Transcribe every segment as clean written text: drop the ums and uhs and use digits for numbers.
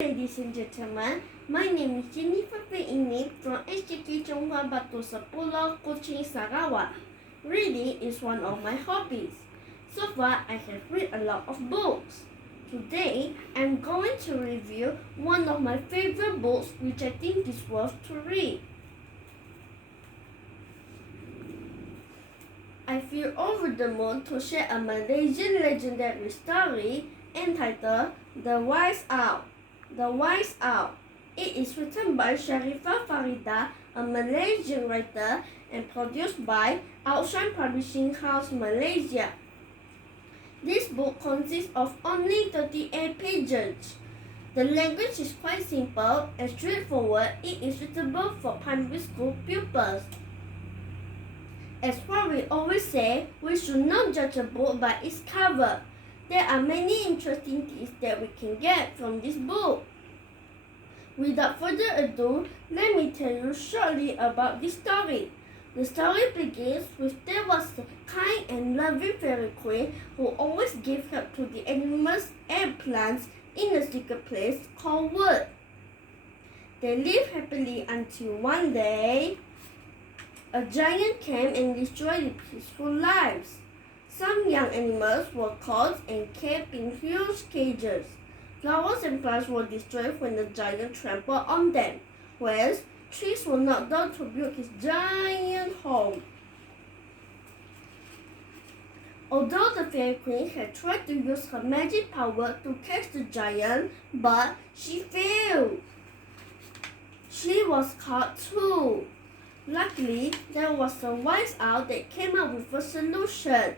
Ladies and gentlemen, my name is Jennifer Ini from HTK Chung Batu Sekolah, Kuning, Sarawak. Reading is one of my hobbies. So far, I have read a lot of books. Today, I'm going to review one of my favorite books which I think is worth to read. I feel over the moon to share a Malaysian legendary story entitled The Wise Owl. The Wise Owl. It is written by Sharifah Farida, a Malaysian writer, and produced by Outshine Publishing House, Malaysia. This book consists of only 38 pages. The language is quite simple and straightforward. It is suitable for primary school pupils. As what we always say, we should not judge a book by its cover. There are many interesting things that we can get from this book. Without further ado, let me tell you shortly about this story. The story begins with there was a kind and loving fairy queen who always gave help to the animals and plants in a secret place called wood. They lived happily until one day, a giant came and destroyed their peaceful lives. Some young animals were caught and kept in huge cages. Flowers and plants were destroyed when the giant trampled on them, whereas trees were knocked down to build his giant home. Although the fairy queen had tried to use her magic power to catch the giant, but she failed. She was caught too. Luckily, there was a wise owl that came up with a solution.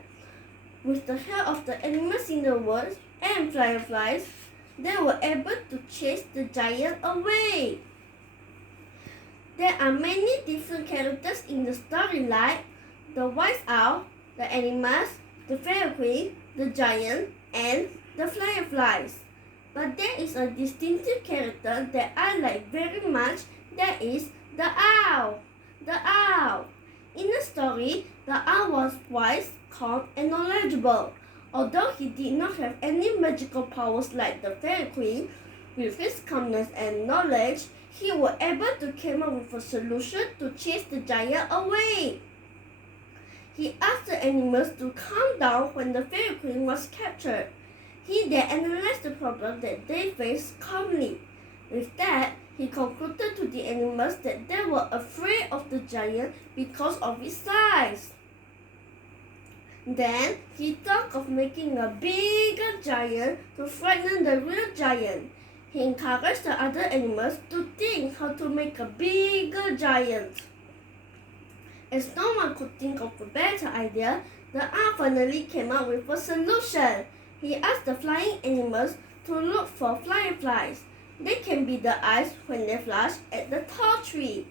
With the help of the animals in the woods and fireflies, they were able to chase the giant away. There are many different characters in the story, like the wise owl, the animals, the fairy queen, the giant, and the fireflies. But there is a distinctive character that I like very much, that is the owl. The owl. In the story, the owl was wise, calm, and knowledgeable. Although he did not have any magical powers like the fairy queen, with his calmness and knowledge, he was able to come up with a solution to chase the giant away. He asked the animals to calm down when the fairy queen was captured. He then analyzed the problem that they faced calmly. With that, he concluded to the animals that they were afraid of the giant because of his size. Then he thought of making a bigger giant to frighten the real giant. He encouraged the other animals to think how to make a bigger giant. As no one could think of a better idea, the owl finally came up with a solution. He asked the flying animals to look for fireflies. They can be the eyes when they flash at the tall tree.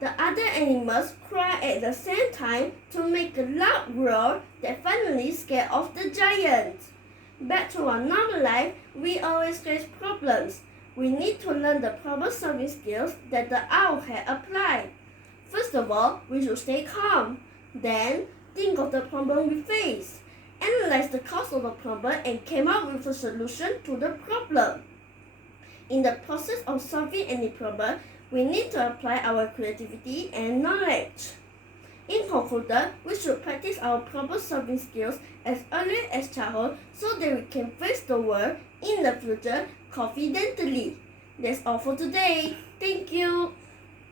The other animals cry at the same time to make a loud roar that finally scared off the giant. Back to our normal life, we always face problems. We need to learn the problem-solving skills that the owl had applied. First of all, we should stay calm. Then, think of the problem we face. Analyze the cause of the problem and come up with a solution to the problem. In the process of solving any problem, we need to apply our creativity and knowledge. In conclusion, we should practice our problem-solving skills as early as childhood so that we can face the world in the future confidently. That's all for today. Thank you.